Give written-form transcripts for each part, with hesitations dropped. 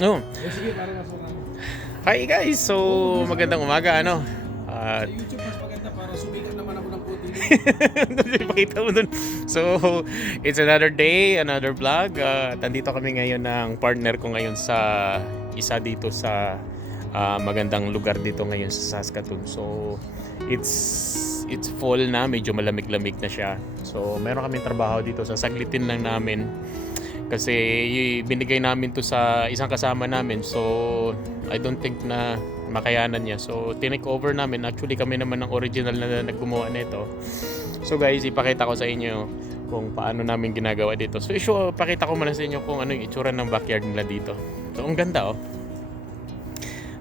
Oh. Sige, para masukan mo. Hi guys! So, magandang umaga, ano? Sa YouTube, mas maganda para sumikat naman ako ng puti. Pakita mo dun. So, it's another day, another vlog. Nandito kami ngayon ng partner ko ngayon sa isa dito sa magandang lugar dito ngayon sa Saskatoon. So, it's fall na, medyo malamig-lamig na siya. So, meron kaming trabaho dito. So, saglitin lang namin. Kasi binigay namin to sa isang kasama namin. So, I don't think na makayanan niya. So, tinake over namin. Actually, kami naman ang original na naggumawa nito. So, guys, ipakita ko sa inyo kung paano namin ginagawa dito. So, pakita ko muna sa inyo kung ano yung itsura ng backyard nila dito. So, ang ganda, oh.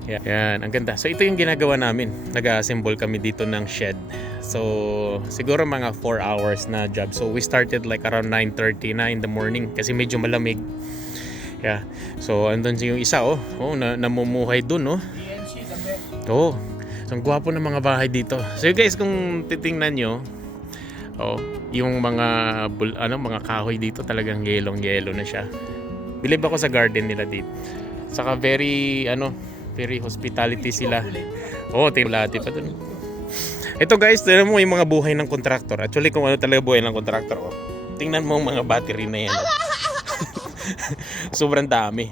Yan, ang ganda. So, ito yung ginagawa namin. Nag-assemble kami dito ng shed. So, siguro mga 4 hours na job. So, we started like around 9:30 na in the morning kasi medyo malamig. Yeah. So, andun yung isa, oh. Oh, namumuhay dun, oh. Oh. So, ang gwapo ng mga bahay dito. So, guys, kung titingnan nyo, oh, yung mga mga kahoy dito talagang yellow na siya. Believe ako sa garden nila dito. Saka very hospitality sila. Oh, tilati pa dun. Ito guys, tingnan mo yung mga buhay ng kontraktor. Actually, kung ano talaga buhay ng kontraktor, oh. Tingnan mo ang mga battery na yan. Oh. Sobrang dami.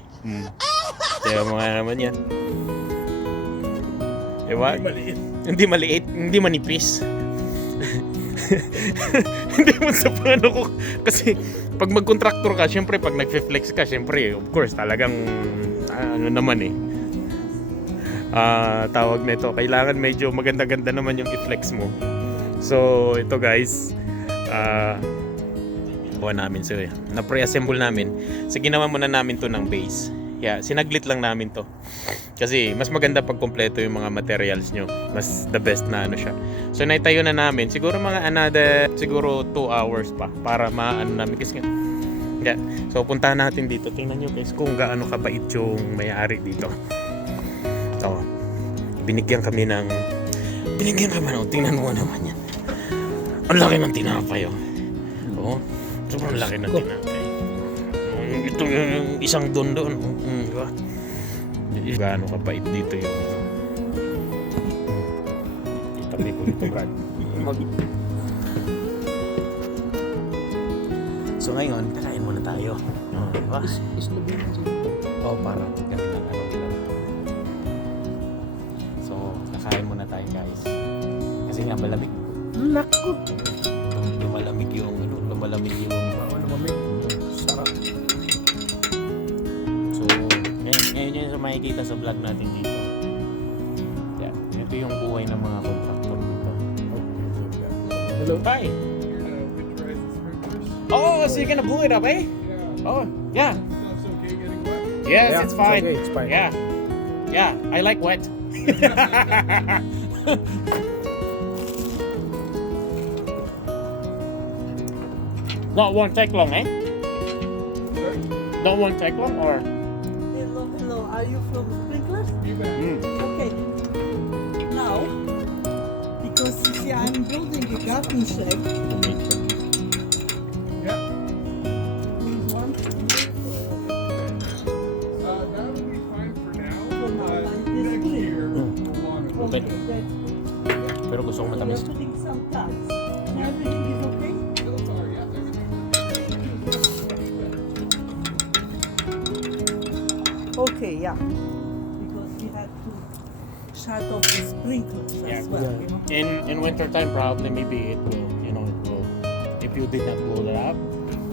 Tingnan mo nga naman yan. Diba? Hindi maliit, hindi manipis. Hindi mo sa paano ko. Kasi pag mag-contractor ka, syempre pag nag-flex ka, syempre, of course, talagang ano naman eh. Tawag nito, kailangan medyo maganda-ganda naman yung i-flex mo. So, ito guys, buwan namin. So, na-pre-assemble namin. So, ginawa muna namin to ng base. Yeah, sinaglit lang namin to. Kasi, mas maganda pag kompleto yung mga materials nyo. Mas the best na ano siya. So, naitayo na namin. Siguro mga siguro 2 hours pa para maano namin. Kasi, yeah. So, puntahan natin dito. Tingnan nyo guys kung gaano kabait yung may-ari dito. Oh, binigyan kami ng tingnan mo naman yan. Ang laki ng tinapay, oh. Oh, sobrang laki ng tinapay. Ito yung isang doon. Diba? Gaano kapait dito yung itabi ko dito, Brad. So ngayon, kakain muna tayo. Oh, diba? Oh, parang ganun lang kakain muna tayo guys. Kasi nga malamig. Naku! Lumalamig yung lumalamig. Sarap. So, ngayon yung makikita sa vlog natin dito. Yeah, ito yung buhay ng mga contractor dito. Hello, hi! Oh, so you're gonna blow it up, eh? Oh, yeah. Yes, yeah, it's fine. Okay, it's fine. Yeah, I like wet. Not won't take long, eh? Don't won't take long, or? Hello. Are you from Sprinklers? Okay. Now, because you see, I'm building a garden shed. Yeah. One That would be fine for now. for now, But and this next green. year, we'll want it. Okay. Pero gusto ko We're matamis. putting some tags. Everything is okay? So far, yeah, Okay, yeah. Because we had to shut off the sprinklers Yeah. as well, you know. In winter time, probably maybe it will, if you did not blow it up,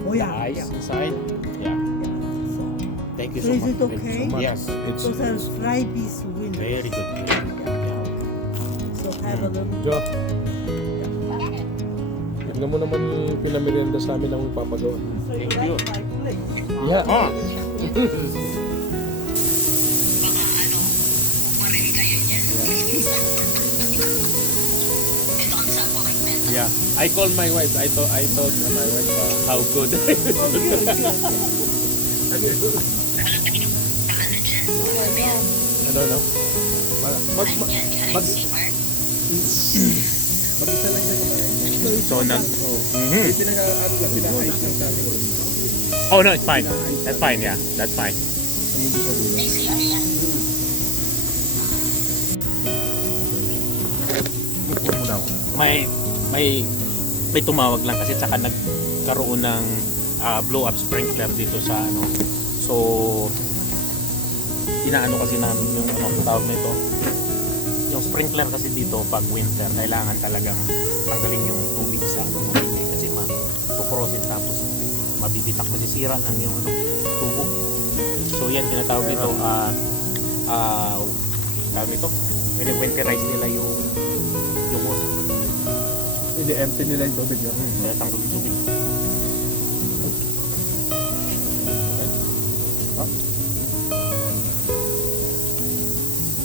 Oh the yeah, ice yeah. inside. Yeah. So, Thank you So so is much. it Thank you okay? so much. Yes. because I'll try this window. Very good. So have a little. Jo, tignan mo naman yung pinamerienda sa amin ang papagawa. So you Thank like you. my place? Yeah. Oh, yeah. I called my wife. I told my wife how good. Oh, good, good. Ano, no? Mag-isa lang siya kumain. So nag. Pinaka-ano lang, pina-ice lang sa amin. Oh no, it's fine. That's fine. Yeah, that's fine. hindi sa dulo. Bukuhan mo na ako. May tumawag lang kasi tsaka nagkaroon ng blow up sprinkler dito sa ano. So inaano kasi namin yung ano tawag nito. Yung sprinkler kasi dito pag winter kailangan talagang tanggalin yung tubig sa ano kasi ma-frozen tapos mabibitak masisira ng yung ano, tubo. So yan tinatawag dito tawag nito winterize nila yung hose. Hindi, empty nila yung tubig yun. Kaya tanggal yung tubig.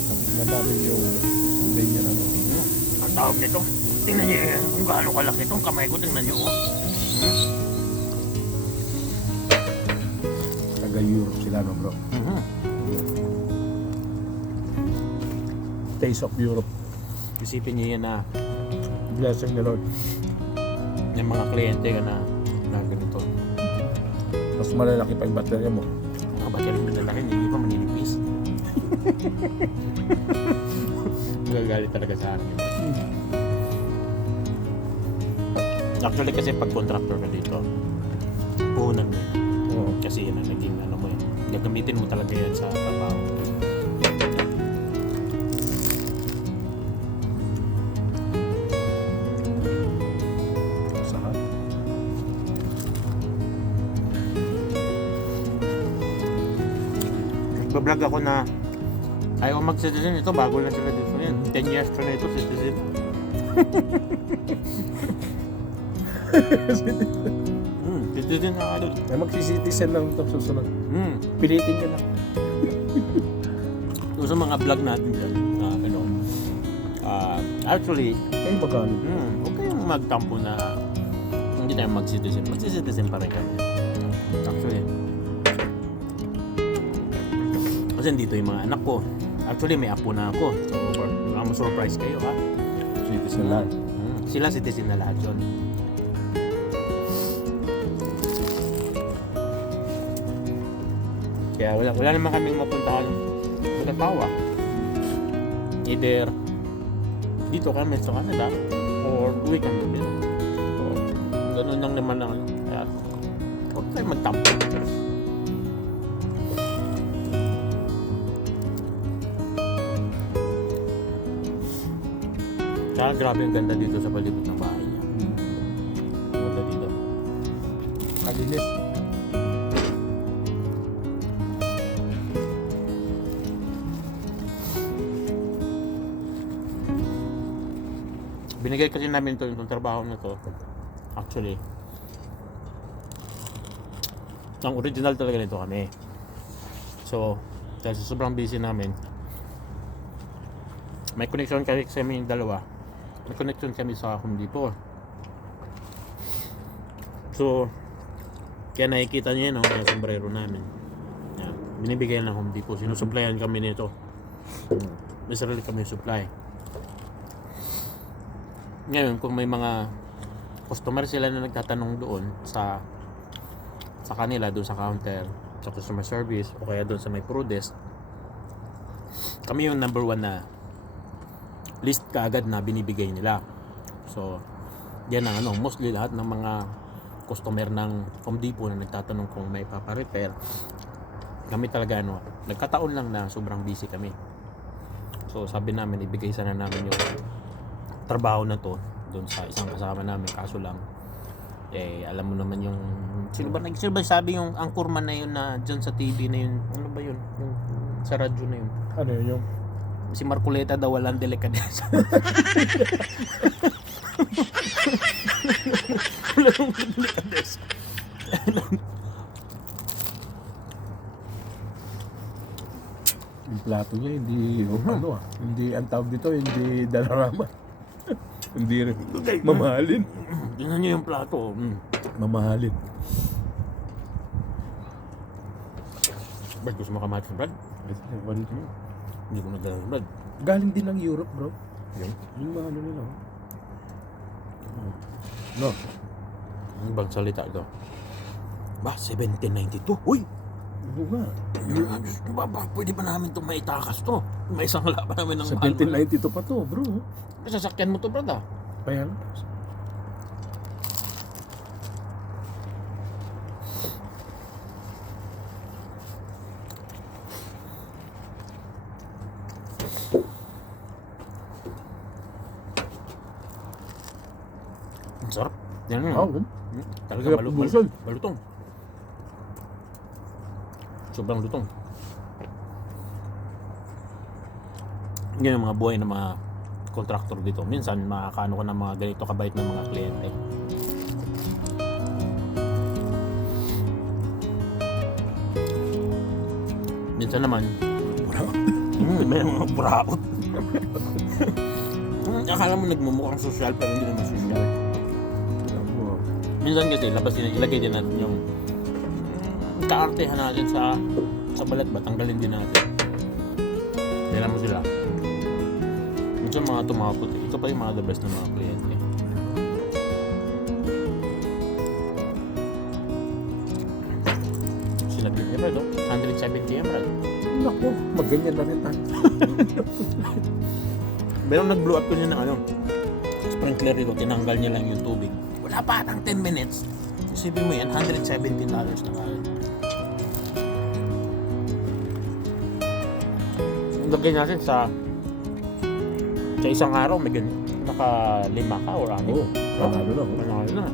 Natikman namin yung tubig niya na. Ang tawag nito, tingnan niyo yan kung gaano kalaki itong kamay ko, tingnan niyo oh. Taga-Europe sila, no bro? Taste of Europe. Isipin niyo yan na Blessing the Lord. yung mga kliyente ka na ganito. Mas malalaki pa yung baterya mo. Mga battery na lalaki, hindi pa maninipis. Nagagalit talaga sa akin. Actually kasi pag contractor ka dito, puhunan mo yan. Oo. Kasi yan ang naging ano mo yan. Gagamitin mo talaga yan sa trabaho. Saan? Nagbablog ako na ayaw mag-citizen ito, bago lang sila dito yan. 10 years ko na ito, citizen. Citizen na adult. Ay, magsisitizen lang ito susunod. Pilitin nyo lang. So, sa mga vlog natin dyan, ano, actually, Ay, magkano? huwag kayong magtampo na hindi tayo mag-citizen. Mag-citizen pa rin kami. Actually, kasi dito yung mga anak ko. Actually, may apo na ako. So, surprise kayo, ha? Citizen lang. Sila citizen na lahat yun. Kaya wala naman kaming mapuntahan sa tawa. Either dito kami sa Canada or uwi kami din. So, ganun lang naman ang kaya huwag tayo magtampo. Kaya grabe ang ganda dito sa palibot ng bahay niya. Ganda dito. Kalinis. Binigay kasi namin itong trabaho na to. Actually, ang original talaga nito kami. So, dahil sa sobrang busy namin, may connection kami sa aming dalawa. May connection kami sa Home Depot. So, kaya nakikita niyo yun, yung sombrero namin. Yan. Binibigay ng Home Depot. Sinusuplayan kami nito. May sarili kami supply. Ngayon, kung may mga customer sila na nagtatanong doon sa kanila, doon sa counter, sa customer service, o kaya doon sa may pro desk, kami yung number 1 na list kaagad na binibigay nila. So, yan ang ano, mostly lahat ng mga customer ng Home Depot na nagtatanong kung may paparepair, kami talaga ano, nagkataon lang na sobrang busy kami. So, sabi namin, ibigay sana namin yung trabaho na to doon sa isang kasama namin, kaso lang alam mo naman yung sino ba sabi yung anchorman na yun na dyan sa TV na yun, ano ba yun yung sa radyo na yun, Ano yun yung? si Marcoleta daw walang delikadesa. Walang delikadesa. Yung plato niya, hindi, hindi, ang tawag dito, hindi dalarama. Hindi rin. Mamahalin. Tingnan niyo yung plato. Mamahalin. Brad, gusto mo kamatis, Brad? Hindi ko nagdala ng Brad. Galing din ng Europe, bro. Yun. Yung mga ano nila. No. Ang bang salita ito? Ba, 1792? Uy! Oo nga. Pwede ba namin itong maitakas to? May isang wala pa namin ng mahal. 1792 pa to, bro. Sasakyan mo to, brad ah. Kaya Ang sarap. Yan nga. Oo. Talaga Sarap busog. balutong. Sobrang lutong. Yan ang mga buhay ng mga contractor dito. Minsan makakaano ko ng mga ganito kabait ng mga kliyente. Minsan naman, may mga buraot. Akala mo nagmumukhang social pero hindi naman social. Minsan kasi labas din, ilagay din natin yung kaartehan natin sa balat ba, tanggalin din natin. Tignan mo sila. Minsan mga tumapot, ito pa yung mga the best na mga kliyente. Sila din, emerald oh, 170 emerald. Naku, magganyan na rin tayo. Pero nag-blow up ko niya ng ano, sprinkler dito, tinanggal niya lang yung tubig. Wala pa atang 10 minutes. Isipin mo yan, $117 na kayo. Lagay natin sa isang araw, may ganyan. Naka 5 ka or 6. Oo, panalo lang. Panalo na.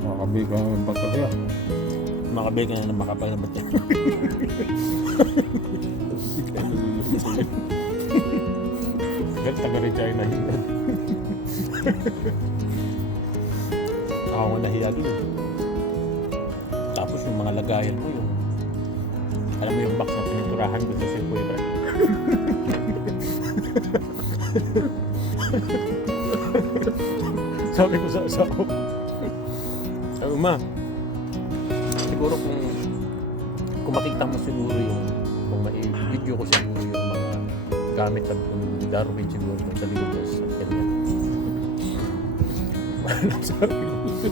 Makakabili ka ng batalya. Makabili ka na ng makapal na batin. Gan taga-retire na yun. Ako nga nahiya dun. Tapos yung mga lagayan ko, yung alam mo yung box na pininturahan ko sa Sirkuit. Sabi ko sa asawa ko, sabi ma, siguro kung makita mo siguro yung kung mai-video ko siguro yung mga gamit sa Darwin siguro sa likod ng sasakyan niya. Sabi ko,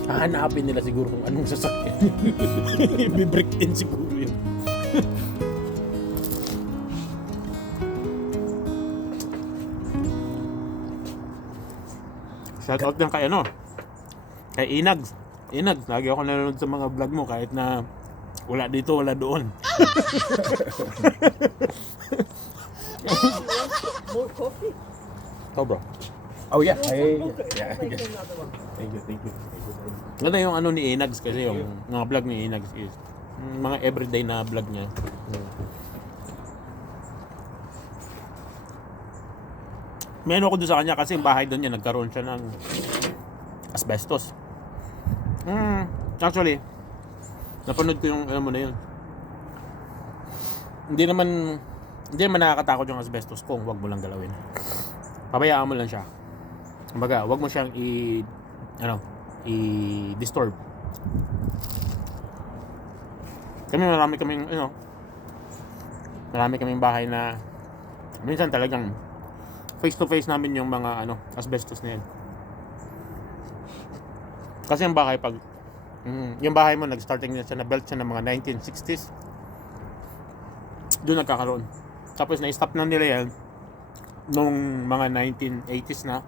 hahanapin nila siguro kung anong sasakyan. Bibreak in siguro yun. Shoutout lang kay ano, kay Inags. Inags, lagi ako nanonood sa mga vlog mo kahit na wala dito, wala doon. More coffee? Oh bro. Oh yeah. Yeah. Thank you. Ganda yung ano ni Inags kasi yung mga vlog ni Inags is mga everyday na vlog niya. May ano ko doon sa kanya kasi yung bahay doon niya nagkaroon siya ng asbestos. Actually, napanood ko yung ano mo na yun. Hindi naman nakakatakot yung asbestos kung wag mo lang galawin. Pabayaan mo lang siya. Kumbaga, wag mo siyang i-disturb. Marami kaming bahay na minsan talagang face to face namin yung mga asbestos na yan. Kasi yung bahay yung bahay mo nag-starting na siya na built siya ng mga 1960s. Doon nagkakaroon. Tapos na-stop na nila yan nung mga 1980s na.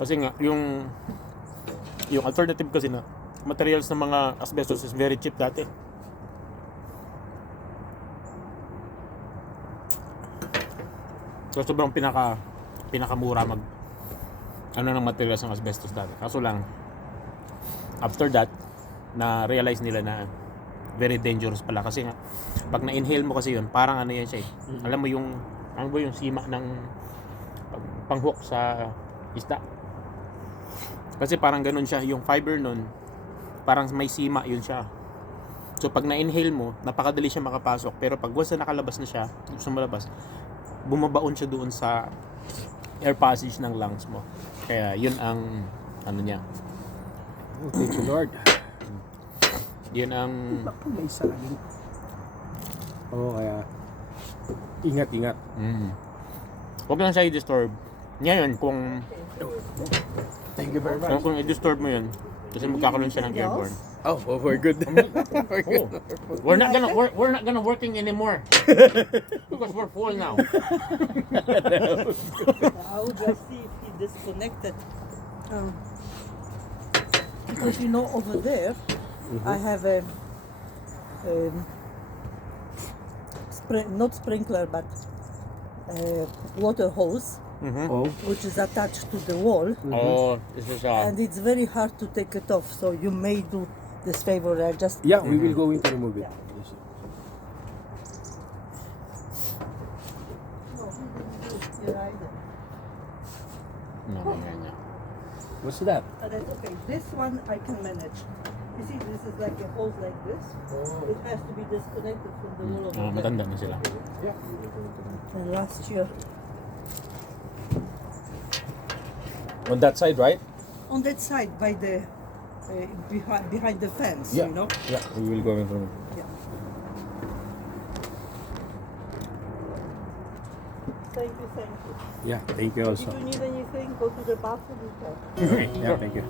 Kasi nga yung alternative kasi na materials ng mga asbestos is very cheap dati. So sobrang pinakamura ng materials ng asbestos dati. Kaso lang after that na realize nila na very dangerous pala kasi nga pag na-inhale mo kasi yun parang ano yan siya eh. Alam mo yung yung sima ng panghook sa isda. Kasi parang ganun siya, yung fiber nun parang may sima yun siya. So pag na-inhale mo, napakadali siya makapasok, pero pag once na nakalabas na siya, gusto malabas, bumabaon siya doon sa air passage ng lungs mo. Kaya yun ang niya. Thank you Lord. Yun ang May isa lang. Oo, kaya ingat-ingat. huwag lang siya i-disturb. Ngayon, kung Thank you very much. i-disturb mo yun, kasi magkakaroon siya ng airborne. Oh, we're good. We're Oh, good. we're not gonna working anymore because we're full now. I would just see if he disconnected. Because you know over there, I have a not sprinkler but water hose Oh, which is attached to the wall, Oh, this is and it's very hard to take it off. So you may do this favor. I just yeah, we will go in to remove it. You're right. no, ganyan. What's that? But that's okay. This one I can manage. You see, this is like a hose like this. It has to be disconnected from the wall over there. Matanda na sila. And last year, On that side, right? on that side by the behind the fence, you know. Yeah, we will go in to remove it. Yeah. Thank you, thank you. Yeah, thank you If also. you need anything, go to the bathroom and talk. Okay, yeah, thank you.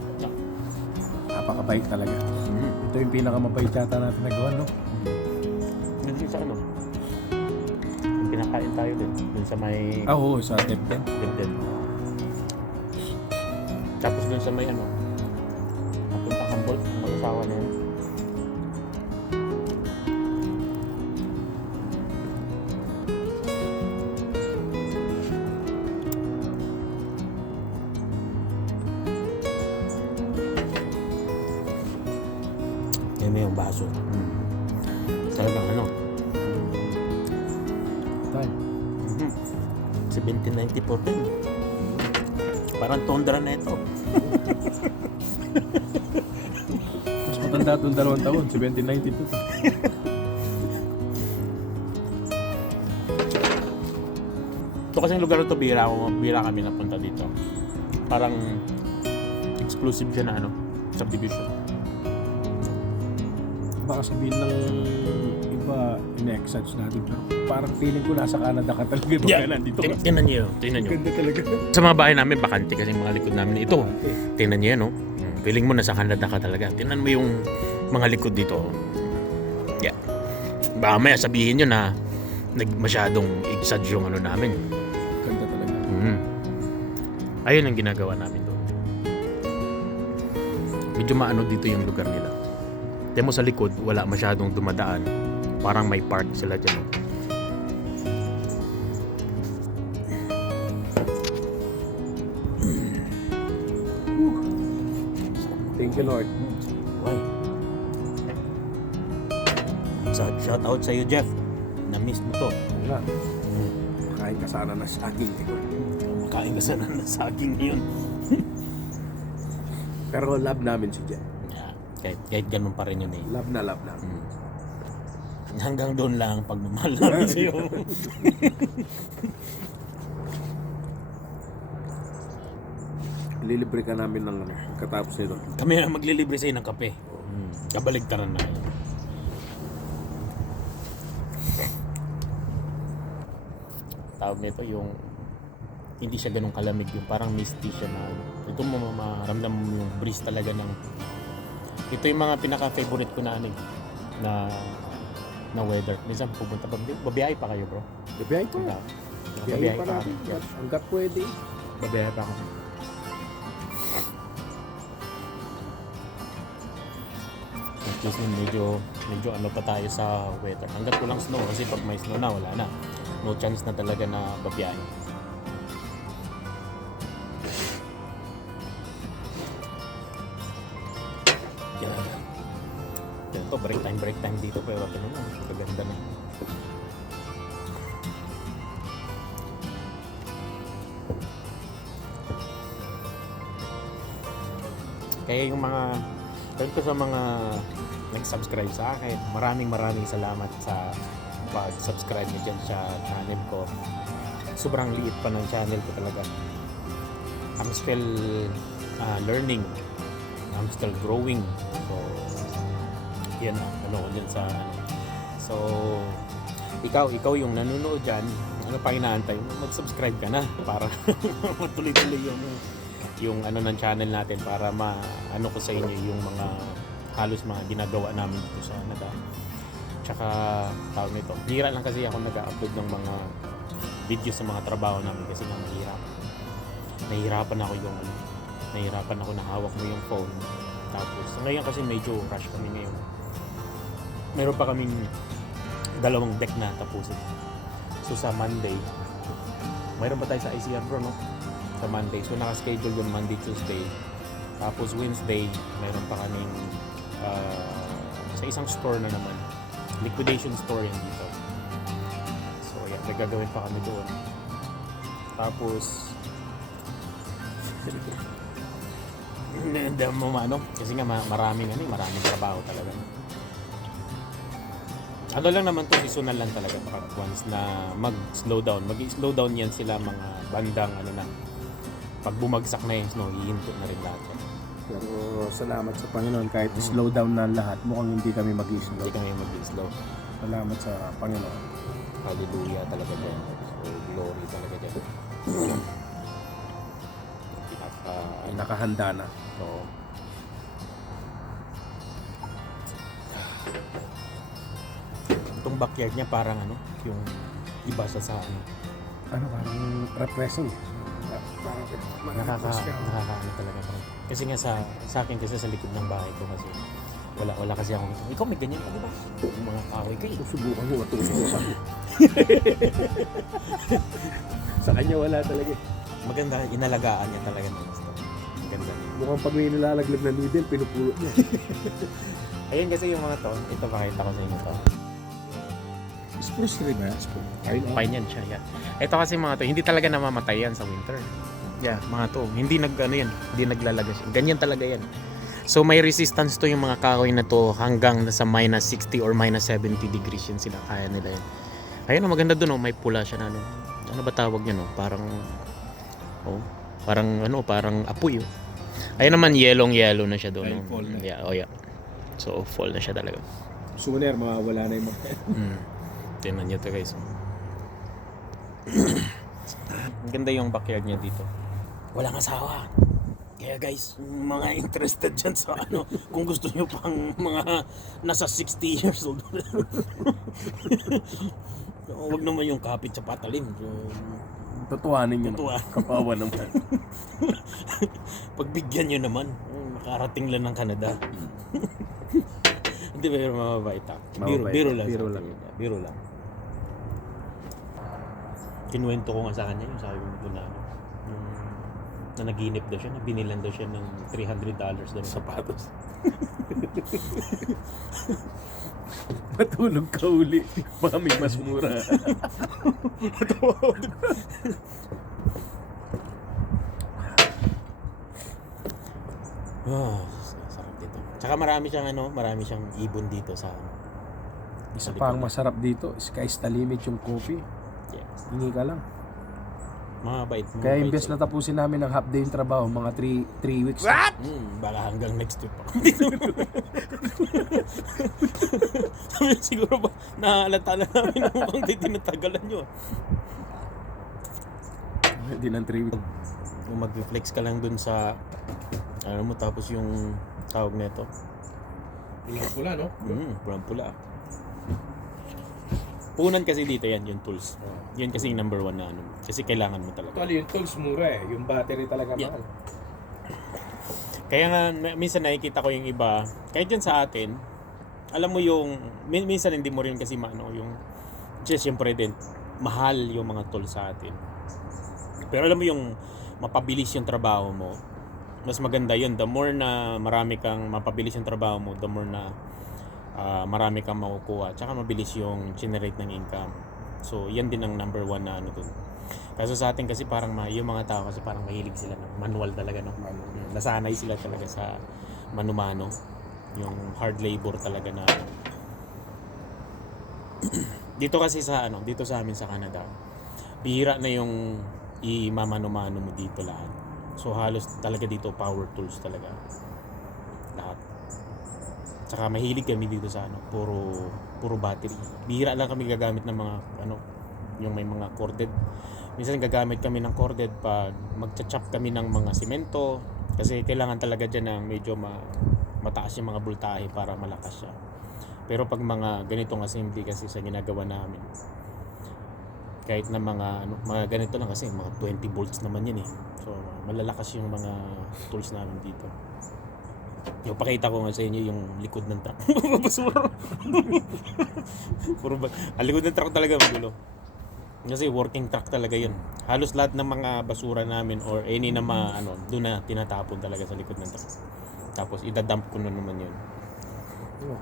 Napakabait talaga. Ito yung pinakamabait yata natin nagawa, no? Dun sa ano? Yung pinakain tayo dun sa may Ah, oo, sa Depden. Dibdib. Tapos dun sa may ano, napunta kang Bolt, mag-asawa na yun. Yan yung baso. Talagang ano, Time. 1794 din. Parang tundra na ito. Mas matanda itong 2 taon, 1792. Ito kasing lugar na ito, bira kami napunta dito. Parang exclusive siya na ano, subdivision. Baka sabihin ng iba, in-exage natin, pero parang feeling ko nasa Canada ka talaga. Baka nandito ka. Tingnan niyo, tingnan niyo. Ganda talaga. Sa mga bahay namin, bakante kasi mga likod namin. Ito, tingnan niyo yan, no? Feeling mo nasa Canada ka talaga. Tingnan mo yung mga likod dito. Yeah. Baka maya sabihin nyo na masyadong exage yung ano namin. Ganda talaga. Ayun ang ginagawa namin doon. Medyo maano dito yung lugar nila. Tingnan mo sa likod, wala masyadong dumadaan. Parang may park sila dyan. No? Thank you, Lord. Why? Shout out sa iyo, Jeff. Na-miss mo to. Wala. Makain ka sana na saging. Makain ka sana ng saging ngayon. Pero love namin si Jen. Yeah, kahit ganun pa rin yun eh. Love na love namin. Hanggang doon lang ang pagmamahal namin sa iyo. Lilibre ka namin ng ano, katapos nito. Kami na maglilibre sa iyo ng kape. Kabaligtaran na. Tawag nito yung hindi siya ganun kalamig, yung parang misty siya na ito mo maramdam mo yung breeze talaga ng ito yung mga pinaka-favorite ko na ano na weather. Minsan pupunta pa, babiyahe pa kayo bro. Gabiyahe pa. Gabiyahe pa natin. Hanggat pwede. Babiyahe pa ako. At least medyo ano pa tayo sa weather. Hanggat walang snow kasi pag may snow na wala na. No chance na talaga na babiyahe. Ito, break time dito pero ano na, kaganda na. Kaya yung mga ko sa mga nag-subscribe sa akin, maraming salamat sa pag-subscribe niyo dyan sa channel ko. Sobrang liit pa ng channel ko talaga. I'm still learning. I'm still growing. So, yan ano ko dyan sa so ikaw yung nanonood dyan, ano pa inaantay mo, mag-subscribe ka na para matuloy-tuloy yung ano ng channel natin para ano ko sa inyo yung mga halos mga ginagawa namin dito sa Canada. Tsaka tawag nito, bihira lang kasi ako nag-upload ng mga video sa mga trabaho namin kasi nga nahihirapan ako na hawak mo yung phone. Tapos ngayon kasi medyo rush kami ngayon, meron pa kaming 2 deck na tapusin. So sa Monday, mayroon pa tayo sa ICR bro, no? Sa Monday, so naka-schedule yung Monday, Tuesday. Tapos Wednesday, mayroon pa kaming sa isang store na naman, liquidation store yan dito. So yan, may gagawin pa kami doon. Tapos kasi nga maraming trabaho talaga. Ano lang naman to, seasonal lang talaga. Once na mag-slow down yan sila mga bandang pag bumagsak na yung snow, hihinto na rin lahat yan. Pero salamat sa Panginoon, kahit slow down na lahat, mukhang hindi kami mag-slow. Hindi kami mag-slow. Salamat sa Panginoon. Hallelujah talaga dyan. So, glory talaga dyan. Ay, nakahanda na. So, itong backyard niya parang yung iba sa Parang refreshing. nakakaano talaga bro. Kasi nga sa akin kasi sa likod ng bahay ko kasi wala kasi ako. Ikaw may ganyan ka, di ba? Yung mga kahoy kayo. Susubukan mo, matuso ko sa Sa kanya wala talaga. Maganda, inalagaan niya talaga ng gusto. Maganda. Mukhang pag may nilalaglag na needle, pinupulot niya. Ayun kasi yung mga to. Ito pakita ko sa inyo to. Spruce tree ba? Pine yan siya. Yeah. Ito kasi mga to, hindi talaga namamatay yan sa winter. Yeah, mga to, hindi hindi naglalagas yan. Ganyan talaga yan. So may resistance to yung mga kahoy na to hanggang nasa minus 60 or minus 70 degrees yun sila. Kaya nila yan. Ayun, maganda dun, may pula siya na ano ba tawag yun, parang apoy. Ayun naman, yellow na siya doon. Ay, fall na. Yeah. So fall na siya talaga. Sooner, mawawala na yung mga Tingnan nyo to guys. Ganda yung backyard niya dito. Walang asawa. Kaya guys, mga interested dyan sa kung gusto nyo pang mga nasa 60 years old. Huwag naman yung kapit sa patalim. So, Tutuhanin nyo. Kapawa naman. pagbigyan nyo naman, makarating lang ng Canada. Hindi ba yung mababait ako? Biro lang. Kinuwento ko nga sa kanya yung sabi mo na naginip daw siya, na binilan daw siya ng $300 daw ng sapatos. Matulog ka uli. Baka may mas mura. Sarap dito. Tsaka marami siyang ibon dito sa Isa pa ang masarap dito, sky's the limit yung coffee. Yeah. Hingi ka lang. Mabait. Kaya imbes na tapusin namin ang half day yung trabaho, mga 3 weeks. What? Baka hanggang next week pa. Siguro ba nahalata na namin ang mukhang tinatagalan nyo. Hindi ng 3 weeks. Kung mag-flex ka lang dun sa tapos yung tawag na ito. Pulang-pula, no? Pulang-pula. Punan kasi dito yan, yung tools. Yan kasi yung number 1 na kasi kailangan mo talaga. Actually, yung tools mura eh. Yung battery talaga Yeah. mahal. Kaya nga, minsan nakikita ko yung iba, kahit dyan sa atin, alam mo yung, minsan hindi mo rin kasi yung, siyempre din, mahal yung mga tools sa atin. Pero alam mo yung, mapabilis yung trabaho mo, mas maganda yun. The more na marami kang mapabilis yung trabaho mo, the more na marami kang makukuha. Tsaka mabilis yung generate ng income. So, yan din ang number 1 na dun. Kaso sa atin kasi parang yung mga tao kasi parang mahilig sila ng manual talaga, no? Nasanay sila talaga sa mano-mano. Yung hard labor talaga na dito kasi dito sa amin sa Canada, bihira na yung i-mamano-mano mo dito lahat. So halos talaga dito power tools talaga. Lahat. Tsaka mahilig kami dito sa puro battery. Bihira lang kami gagamit ng mga yung may mga corded. Minsan gagamit kami ng corded pag magcha-chop kami ng mga semento kasi kailangan talaga diyan ng medyo mataas yung mga voltahe para malakas siya. Pero pag mga ganitong assembly kasi sa ginagawa namin, kahit na mga ganito lang kasi mga 20 volts naman yan eh. So malalakas yung mga tools namin dito. Yung pakita ko nga sa inyo yung likod ng truck. Basura. Ang likod ng truck talaga magulo. Kasi working truck talaga yun. Halos lahat ng mga basura namin or any na doon na tinatapon talaga sa likod ng truck. Tapos idadump ko na naman yun.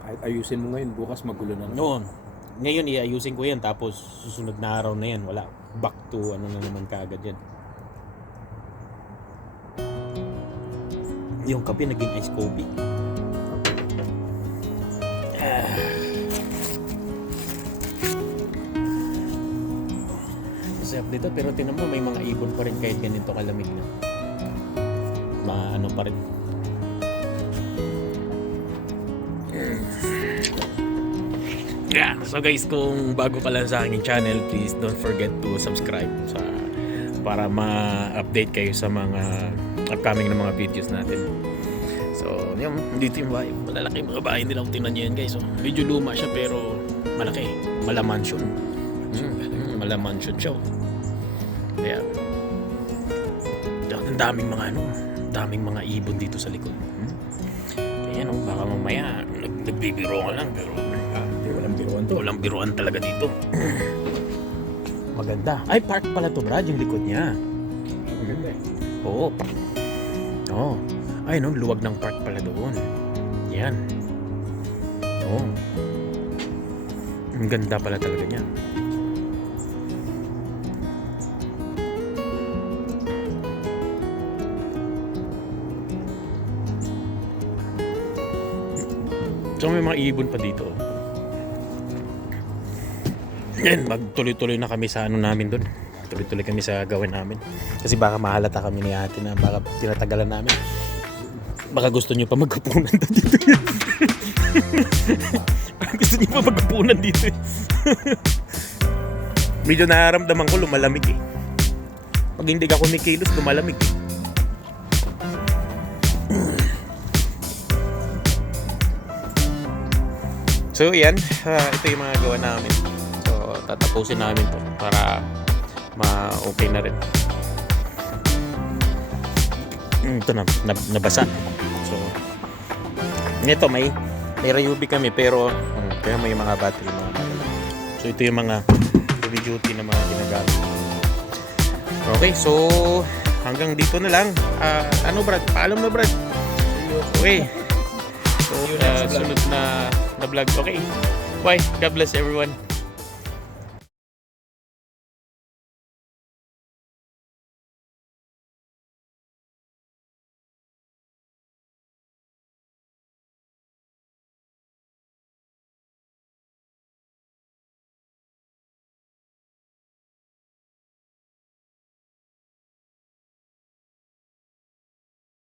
Kahit ayusin mo ngayon, bukas magulo na. Noon. Ngayon iayusin ko yan tapos susunod na araw na yan. Wala. Back to na naman kaagad yan. Yung kape naging ice coffee. Masarap dito pero tinan mo may mga ibon pa rin kahit ganito kalamig na. Pa rin. Yeah. So guys, kung bago ka lang sa aking channel, please don't forget to subscribe para ma-update kayo sa mga upcoming na mga videos natin. So, yun, dito yung bahay. Malalaki mga bahay nila kung tingnan nyo yan guys. So, medyo luma siya pero malaki. Malamansyon. Malamansyon siya. Kaya, ang daming mga ibon dito sa likod. Kaya baka mamaya nagbibiro ka lang pero Walang biruan to. walang biruan talaga dito. Maganda. Ay, park pala to, Brad, yung likod niya. Maganda eh. Oo. Oo. Ay, luwag ng park pala doon. Yan. Oo. Ang ganda pala talaga niya. So may mga ibon pa dito. Yan, magtuloy-tuloy na kami sa namin doon. Tuloy-tuloy kami sa gawin namin. Kasi baka mahalata kami ni ate na baka tinatagalan namin. Baka gusto niyo pa magkapunan dito. Gusto niyo pa magkapunan dito. Medyo nararamdaman ko lumalamig eh. Pag hindi ka kumikilos, lumalamig eh. So yan, ito yung mga gawa namin. So tatapusin namin to para ma-okay na rin. Ito nabasa. So nito may Ryobi kami pero kaya may mga battery mga malala. So ito yung mga heavy duty na mga ginagamit. Okay, so hanggang dito na lang. Brad? Paalam na, Brad. Okay. So sunod na vlog. Okay. Bye. God bless everyone.